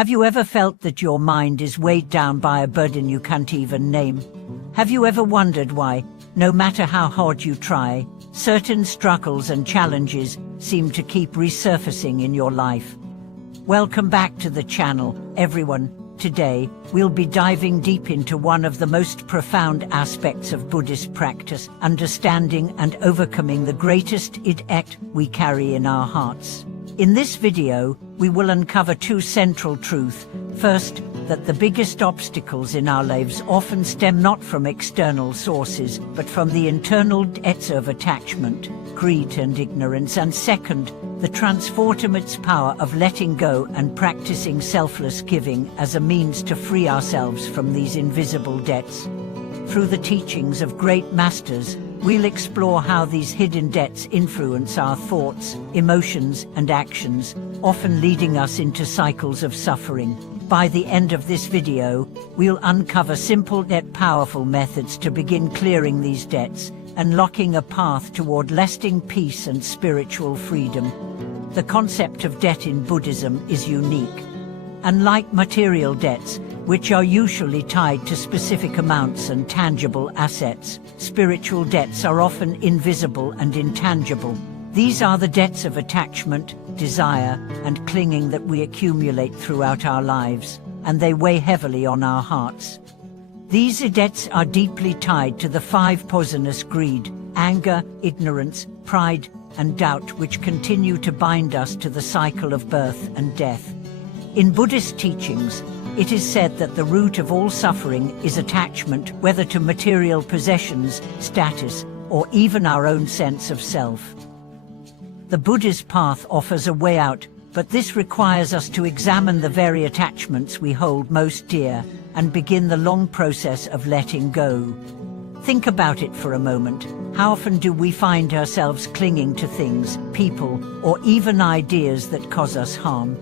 Have you ever felt that your mind is weighed down by a burden you can't even name? Have you ever wondered why, no matter how hard you try, certain struggles and challenges seem to keep resurfacing in your life? Welcome back to the channel, everyone. Today, we'll be diving deep into one of the most profound aspects of Buddhist practice, understanding and overcoming the greatest id we carry in our hearts. In this video, we will uncover two central truths. First, that the biggest obstacles in our lives often stem not from external sources, but from the internal debts of attachment, greed and ignorance. And second, the transformative power of letting go and practicing selfless giving as a means to free ourselves from these invisible debts. Through the teachings of great masters, we'll explore how these hidden debts influence our thoughts, emotions, and actions, often leading us into cycles of suffering. By the end of this video, we'll uncover simple yet powerful methods to begin clearing these debts, unlocking a path toward lasting peace and spiritual freedom. The concept of debt in Buddhism is unique. Unlike material debts, which are usually tied to specific amounts and tangible assets, spiritual debts are often invisible and intangible. These are the debts of attachment, desire, and clinging that we accumulate throughout our lives, and they weigh heavily on our hearts. These debts are deeply tied to the five poisonous: greed, anger, ignorance, pride, and doubt, which continue to bind us to the cycle of birth and death. In Buddhist teachings, it is said that the root of all suffering is attachment, whether to material possessions, status, or even our own sense of self. The Buddhist path offers a way out, but this requires us to examine the very attachments we hold most dear and begin the long process of letting go. Think about it for a moment. How often do we find ourselves clinging to things, people, or even ideas that cause us harm?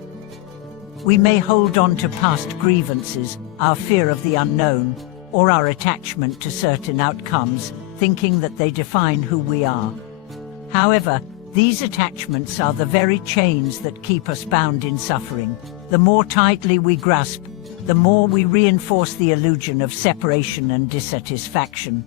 We may hold on to past grievances, our fear of the unknown, or our attachment to certain outcomes, thinking that they define who we are. However, these attachments are the very chains that keep us bound in suffering. The more tightly we grasp, the more we reinforce the illusion of separation and dissatisfaction.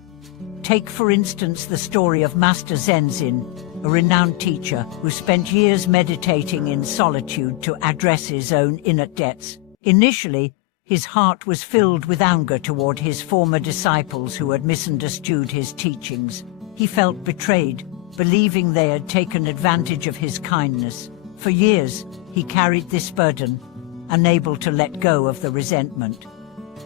Take, for instance, the story of Master Zenzin, a renowned teacher who spent years meditating in solitude to address his own inner debts. Initially, his heart was filled with anger toward his former disciples who had misunderstood his teachings. He felt betrayed, believing they had taken advantage of his kindness. For years, he carried this burden, unable to let go of the resentment.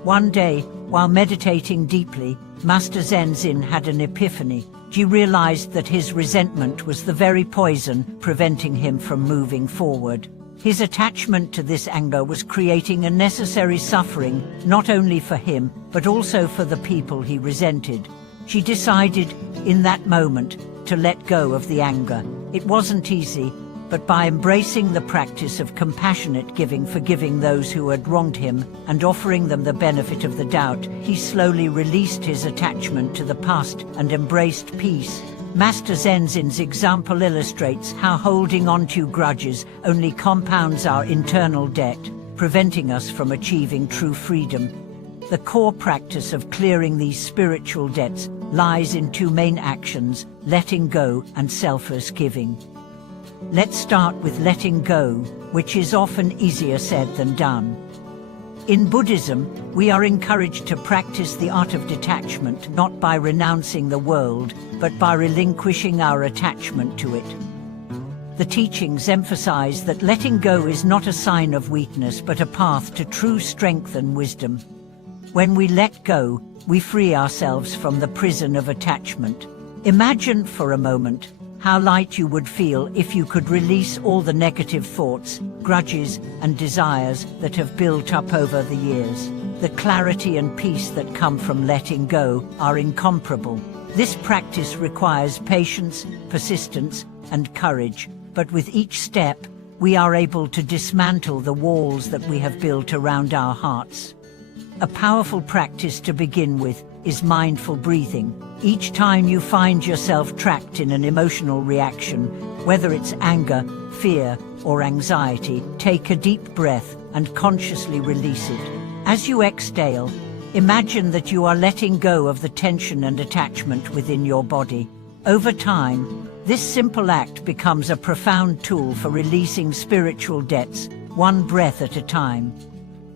One day, while meditating deeply, Master Zenzin had an epiphany. He realized that his resentment was the very poison preventing him from moving forward. His attachment to this anger was creating unnecessary suffering, not only for him, but also for the people he resented. She decided, in that moment, to let go of the anger. It wasn't easy, but by embracing the practice of compassionate giving, forgiving those who had wronged him, and offering them the benefit of the doubt, he slowly released his attachment to the past and embraced peace. Master Zenzin's example illustrates how holding on to grudges only compounds our internal debt, preventing us from achieving true freedom. The core practice of clearing these spiritual debts lies in two main actions: letting go and selfless giving. Let's start with letting go, which is often easier said than done. In Buddhism, we are encouraged to practice the art of detachment, not by renouncing the world, but by relinquishing our attachment to it. The teachings emphasize that letting go is not a sign of weakness, but a path to true strength and wisdom. When we let go, we free ourselves from the prison of attachment. Imagine for a moment how light you would feel if you could release all the negative thoughts, grudges, and desires that have built up over the years. The clarity and peace that come from letting go are incomparable. This practice requires patience, persistence, and courage, but with each step, we are able to dismantle the walls that we have built around our hearts. A powerful practice to begin with is mindful breathing. Each time you find yourself trapped in an emotional reaction, whether it's anger, fear, or anxiety, take a deep breath and consciously release it. As you exhale, imagine that you are letting go of the tension and attachment within your body. Over time, this simple act becomes a profound tool for releasing spiritual debts, one breath at a time.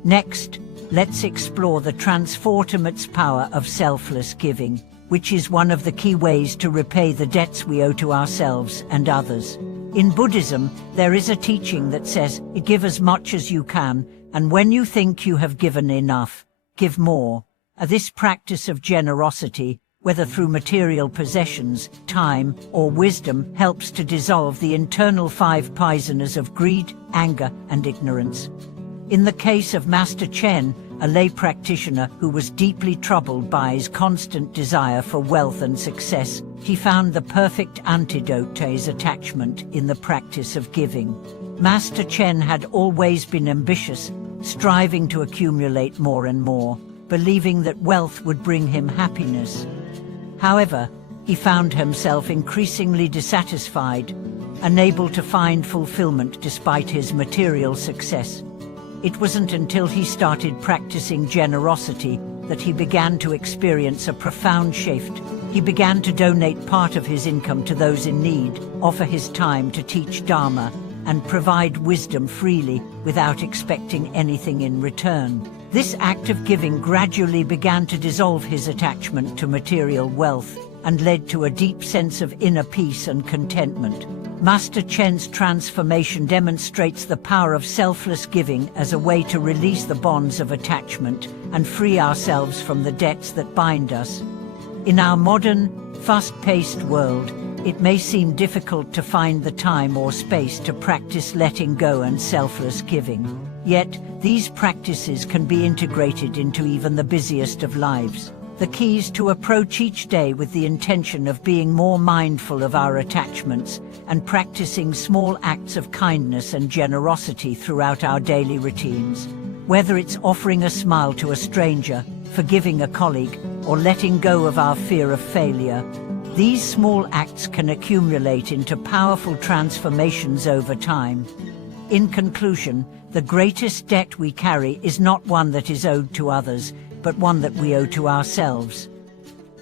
Next, let's explore the transformative power of selfless giving, which is one of the key ways to repay the debts we owe to ourselves and others. In Buddhism, there is a teaching that says, give as much as you can, and when you think you have given enough, give more. This practice of generosity, whether through material possessions, time, or wisdom, helps to dissolve the internal 5 poisons of greed, anger, and ignorance. In the case of Master Chen, a lay practitioner who was deeply troubled by his constant desire for wealth and success, he found the perfect antidote to his attachment in the practice of giving. Master Chen had always been ambitious, striving to accumulate more and more, believing that wealth would bring him happiness. However, he found himself increasingly dissatisfied, unable to find fulfillment despite his material success. It wasn't until he started practicing generosity that he began to experience a profound shift. He began to donate part of his income to those in need, offer his time to teach Dharma, and provide wisdom freely without expecting anything in return. This act of giving gradually began to dissolve his attachment to material wealth and led to a deep sense of inner peace and contentment. Master Chen's transformation demonstrates the power of selfless giving as a way to release the bonds of attachment and free ourselves from the debts that bind us. In our modern, fast-paced world, it may seem difficult to find the time or space to practice letting go and selfless giving. Yet, these practices can be integrated into even the busiest of lives. The key is to approach each day with the intention of being more mindful of our attachments and practicing small acts of kindness and generosity throughout our daily routines. Whether it's offering a smile to a stranger, forgiving a colleague, or letting go of our fear of failure, these small acts can accumulate into powerful transformations over time. In conclusion, the greatest debt we carry is not one that is owed to others, but one that we owe to ourselves.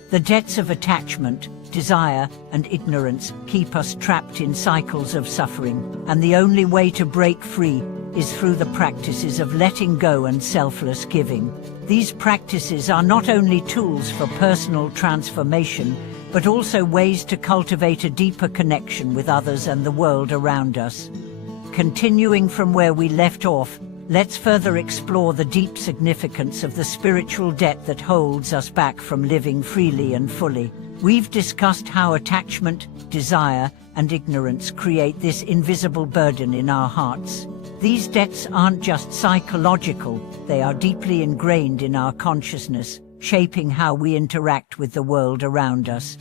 The debts of attachment, desire, and ignorance keep us trapped in cycles of suffering, and the only way to break free is through the practices of letting go and selfless giving. These practices are not only tools for personal transformation, but also ways to cultivate a deeper connection with others and the world around us. Continuing from where we left off, let's further explore the deep significance of the spiritual debt that holds us back from living freely and fully. We've discussed how attachment, desire, and ignorance create this invisible burden in our hearts. These debts aren't just psychological, they are deeply ingrained in our consciousness, shaping how we interact with the world around us.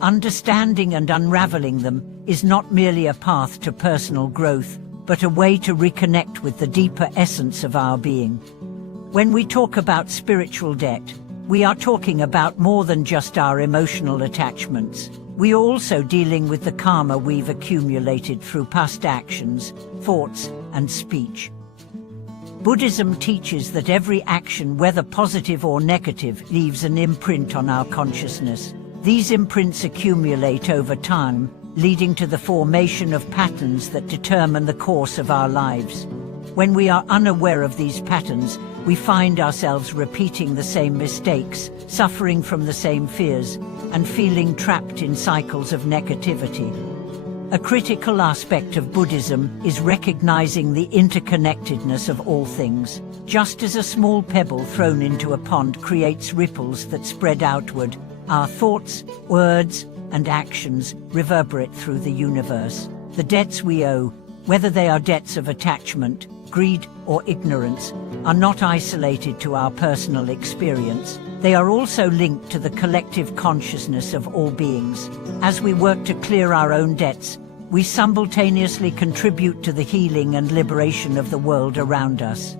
Understanding and unraveling them is not merely a path to personal growth, but a way to reconnect with the deeper essence of our being. When we talk about spiritual debt, we are talking about more than just our emotional attachments. We are also dealing with the karma we've accumulated through past actions, thoughts, and speech. Buddhism teaches that every action, whether positive or negative, leaves an imprint on our consciousness. These imprints accumulate over time, leading to the formation of patterns that determine the course of our lives. When we are unaware of these patterns, we find ourselves repeating the same mistakes, suffering from the same fears, and feeling trapped in cycles of negativity. A critical aspect of Buddhism is recognizing the interconnectedness of all things. Just as a small pebble thrown into a pond creates ripples that spread outward, our thoughts, words, and actions reverberate through the universe. The debts we owe, whether they are debts of attachment, greed, or ignorance, are not isolated to our personal experience. They are also linked to the collective consciousness of all beings. As we work to clear our own debts, we simultaneously contribute to the healing and liberation of the world around us.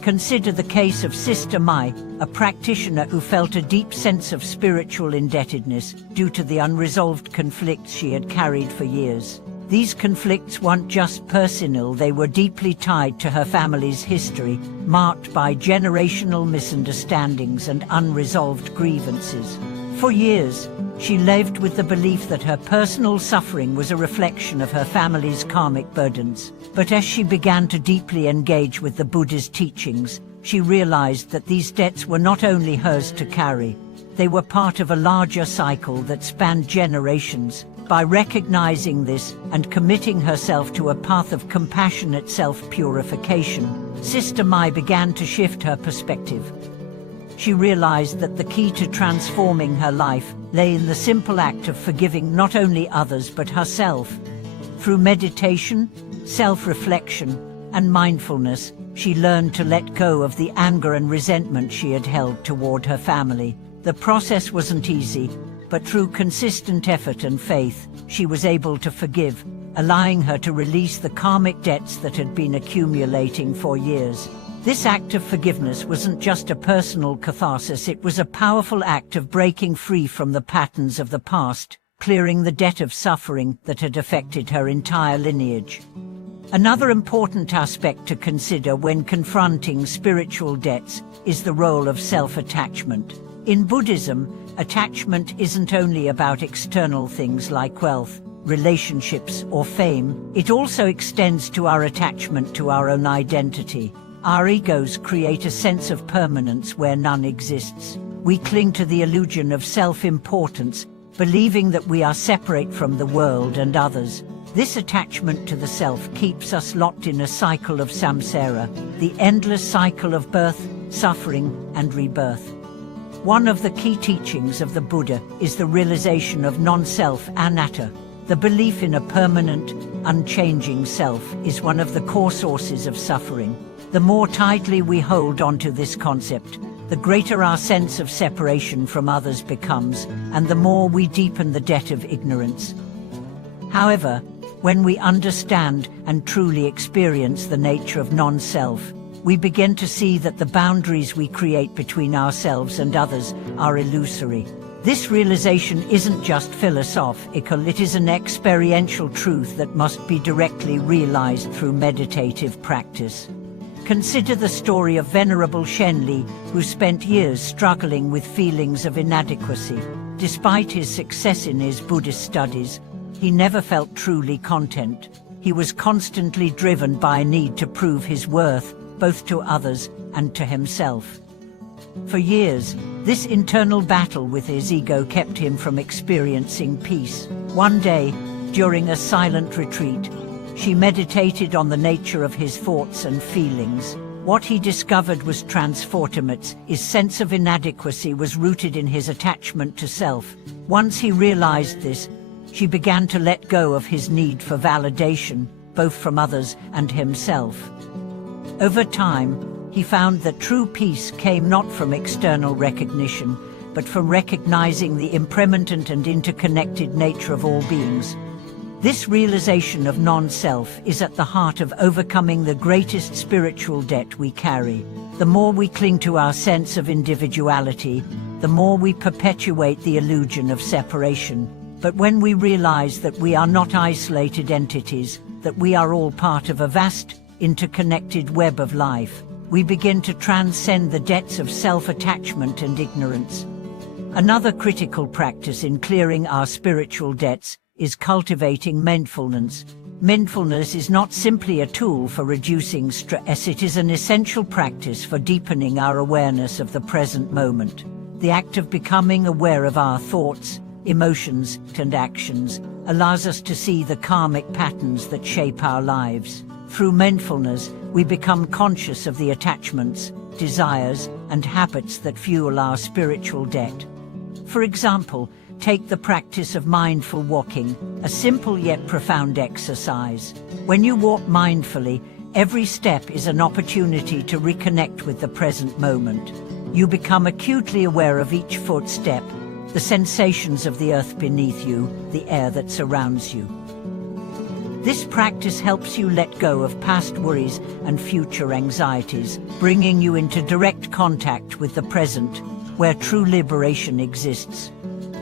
Consider the case of Sister Mai, a practitioner who felt a deep sense of spiritual indebtedness due to the unresolved conflicts she had carried for years. These conflicts weren't just personal, they were deeply tied to her family's history, marked by generational misunderstandings and unresolved grievances. For years, she lived with the belief that her personal suffering was a reflection of her family's karmic burdens. But as she began to deeply engage with the Buddha's teachings, she realized that these debts were not only hers to carry, they were part of a larger cycle that spanned generations. By recognizing this and committing herself to a path of compassionate self-purification, Sister Mai began to shift her perspective. She realized that the key to transforming her life lay in the simple act of forgiving not only others but herself. Through meditation, self-reflection, and mindfulness, she learned to let go of the anger and resentment she had held toward her family. The process wasn't easy, but through consistent effort and faith, she was able to forgive, allowing her to release the karmic debts that had been accumulating for years. This act of forgiveness wasn't just a personal catharsis, it was a powerful act of breaking free from the patterns of the past, clearing the debt of suffering that had affected her entire lineage. Another important aspect to consider when confronting spiritual debts is the role of self-attachment. In Buddhism, attachment isn't only about external things like wealth, relationships, or fame. It also extends to our attachment to our own identity. Our egos create a sense of permanence where none exists. We cling to the illusion of self-importance, believing that we are separate from the world and others. This attachment to the self keeps us locked in a cycle of samsara, the endless cycle of birth, suffering, and rebirth. One of the key teachings of the Buddha is the realization of non-self, anatta. The belief in a permanent, unchanging self is one of the core sources of suffering. The more tightly we hold onto this concept, the greater our sense of separation from others becomes, and the more we deepen the debt of ignorance. However, when we understand and truly experience the nature of non-self, we begin to see that the boundaries we create between ourselves and others are illusory. This realization isn't just philosophical, it is an experiential truth that must be directly realized through meditative practice. Consider the story of Venerable Shenli, who spent years struggling with feelings of inadequacy. Despite his success in his Buddhist studies, he never felt truly content. He was constantly driven by a need to prove his worth, both to others and to himself. For years, this internal battle with his ego kept him from experiencing peace. One day, during a silent retreat, she meditated on the nature of his thoughts and feelings. What he discovered was transformative. His sense of inadequacy was rooted in his attachment to self. Once he realized this, she began to let go of his need for validation, both from others and himself. Over time, he found that true peace came not from external recognition, but from recognizing the impermanent and interconnected nature of all beings. This realization of non-self is at the heart of overcoming the greatest spiritual debt we carry. The more we cling to our sense of individuality, the more we perpetuate the illusion of separation. But when we realize that we are not isolated entities, that we are all part of a vast, interconnected web of life, we begin to transcend the debts of self-attachment and ignorance. Another critical practice in clearing our spiritual debts is cultivating mindfulness. Mindfulness is not simply a tool for reducing stress, it is an essential practice for deepening our awareness of the present moment. The act of becoming aware of our thoughts, emotions, and actions allows us to see the karmic patterns that shape our lives. Through mindfulness, we become conscious of the attachments, desires, and habits that fuel our spiritual debt. For example, take the practice of mindful walking, a simple yet profound exercise. When you walk mindfully, every step is an opportunity to reconnect with the present moment. You become acutely aware of each footstep, the sensations of the earth beneath you, the air that surrounds you. This practice helps you let go of past worries and future anxieties, bringing you into direct contact with the present, where true liberation exists.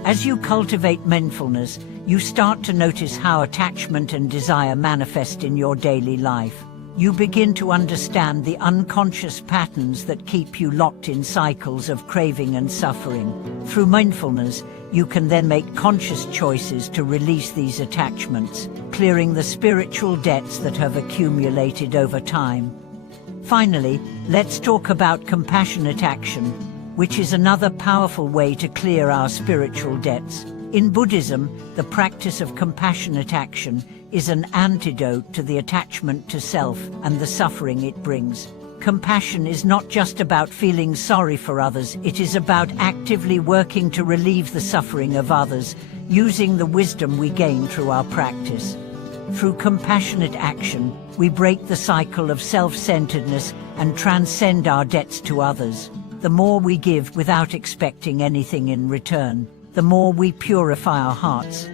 As you cultivate mindfulness, you start to notice how attachment and desire manifest in your daily life. You begin to understand the unconscious patterns that keep you locked in cycles of craving and suffering. Through mindfulness, you can then make conscious choices to release these attachments, clearing the spiritual debts that have accumulated over time. Finally, let's talk about compassionate action, which is another powerful way to clear our spiritual debts. In Buddhism, the practice of compassionate action is an antidote to the attachment to self and the suffering it brings. Compassion is not just about feeling sorry for others, it is about actively working to relieve the suffering of others, using the wisdom we gain through our practice. Through compassionate action, we break the cycle of self-centeredness and transcend our debts to others. The more we give without expecting anything in return, the more we purify our hearts.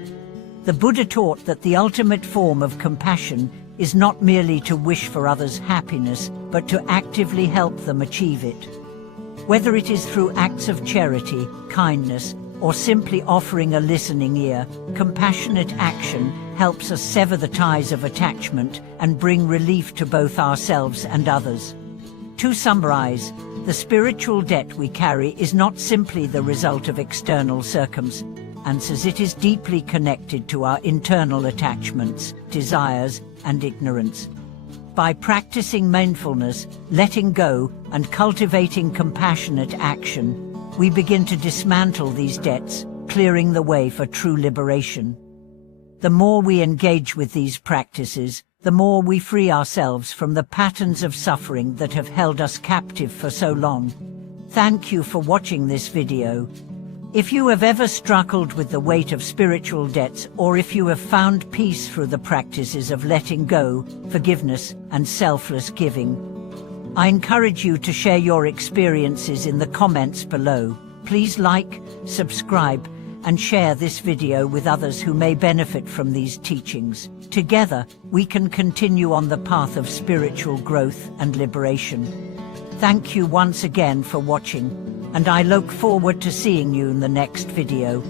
The Buddha taught that the ultimate form of compassion is not merely to wish for others' happiness, but to actively help them achieve it. Whether it is through acts of charity, kindness, or simply offering a listening ear, compassionate action helps us sever the ties of attachment and bring relief to both ourselves and others. To summarize, the spiritual debt we carry is not simply the result of external circumstances, it is deeply connected to our internal attachments, desires, and ignorance. By practicing mindfulness, letting go, and cultivating compassionate action, we begin to dismantle these debts, clearing the way for true liberation. The more we engage with these practices, the more we free ourselves from the patterns of suffering that have held us captive for so long. Thank you for watching this video. If you have ever struggled with the weight of spiritual debts, or if you have found peace through the practices of letting go, forgiveness, and selfless giving, I encourage you to share your experiences in the comments below. Please like, subscribe, and share this video with others who may benefit from these teachings. Together, we can continue on the path of spiritual growth and liberation. Thank you once again for watching, and I look forward to seeing you in the next video.